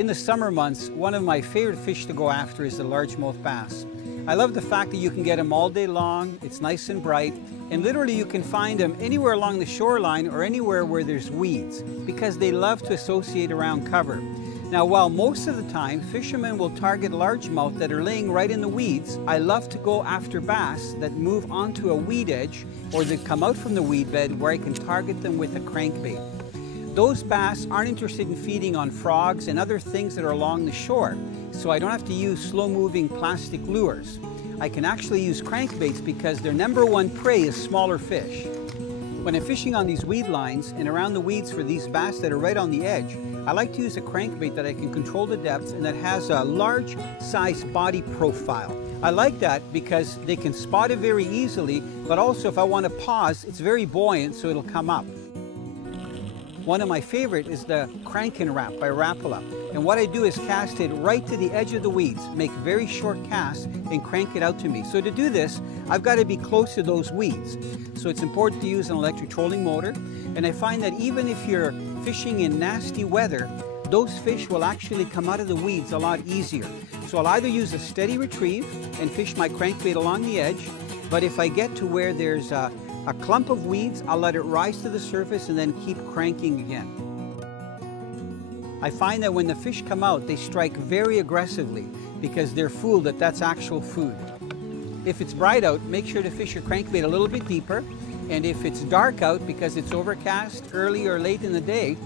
In the summer months, one of my favorite fish to go after is the largemouth bass. I love the fact that you can get them all day long, it's nice and bright, and literally you can find them anywhere along the shoreline or anywhere where there's weeds, because they love to associate around cover. Now, while most of the time fishermen will target largemouth that are laying right in the weeds, I love to go after bass that move onto a weed edge or that come out from the weed bed where I can target them with a crankbait. Those bass aren't interested in feeding on frogs and other things that are along the shore, so I don't have to use slow-moving plastic lures. I can actually use crankbaits because their number one prey is smaller fish. When I'm fishing on these weed lines and around the weeds for these bass that are right on the edge, I like to use a crankbait that I can control the depth and that has a large size body profile. I like that because they can spot it very easily, but also if I want to pause, it's very buoyant so it'll come up. One of my favorite is the Crank and Wrap by Rapala. And what I do is cast it right to the edge of the weeds, make very short casts and crank it out to me. So to do this, I've got to be close to those weeds. So it's important to use an electric trolling motor. And I find that even if you're fishing in nasty weather, those fish will actually come out of the weeds a lot easier. So I'll either use a steady retrieve and fish my crankbait along the edge, but if I get to where there's a clump of weeds, I'll let it rise to the surface and then keep cranking again. I find that when the fish come out, they strike very aggressively because they're fooled that that's actual food. If it's bright out, make sure to fish your crankbait a little bit deeper. And if it's dark out because it's overcast early or late in the day,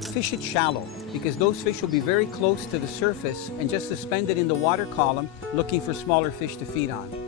fish it shallow because those fish will be very close to the surface and just suspended in the water column looking for smaller fish to feed on.